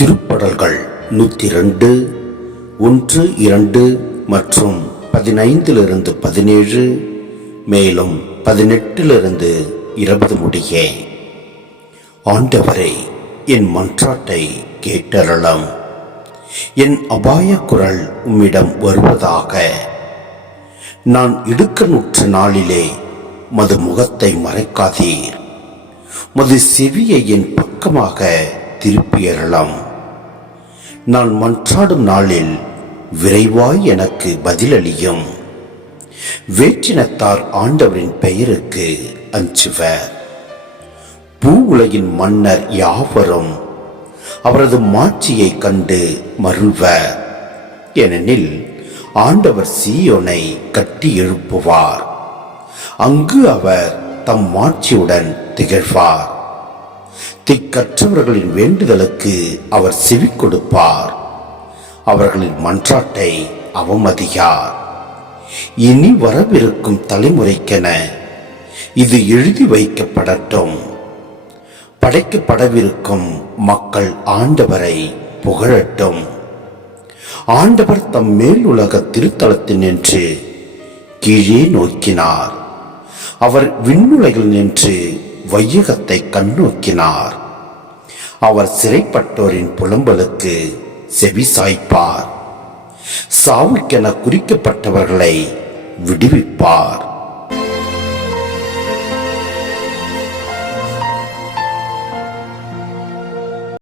திருப்படல்கள் 102 1, 2 மற்றும் 15 17 மேலும் 18 20 முடிய. ஆண்டவரே, என் மன்றாட்டை கேட்டருளும். என் அபாய குரல் உம்மிடம் வருவதாக. நான் இடுக்கணுற்ற நாளிலே மது முகத்தை மறைக்காதீர். மது செவியை என் பக்கமாக திருப்பியருளும். நான் மன்றாடும் நாளில் விரைவாய் எனக்கு பதிலளியும். வேற்றினத்தார் ஆண்டவரின் பெயருக்கு அஞ்சுவர். பூ உலகின் மன்னர் யாவரும் அவரது மாட்சியை கண்டு மருள்வர். ஏனெனில் ஆண்டவர் சீயோனை கட்டி எழுப்புவார். அங்கு அவர் தம் மாட்சியுடன் திகழ்வார். திக்கற்றவர்களின் வேண்டுதலுக்கு அவர் செவி கொடுப்பார். அவர்களின் மன்றாட்டை அவமதியார். இனி வரவிருக்கும் தலைமுறைக்கென இது எழுதி வைக்கப்படட்டும். படைக்கப்படவிருக்கும் மக்கள் ஆண்டவரை புகழட்டும். ஆண்டவர் தம் மேல் உலக திருத்தலத்தில் நின்று கீழே நோக்கினார். அவர் விண்ணுலகில் நின்று வையகத்தை கண்ணோக்கினார். அவர் சிறைப்பட்டோரின் புலம்பலுக்கு செவி சாய்ப்பார். சாவுக்கென குறிக்கப்பட்டவர்களை விடுவிப்பார்.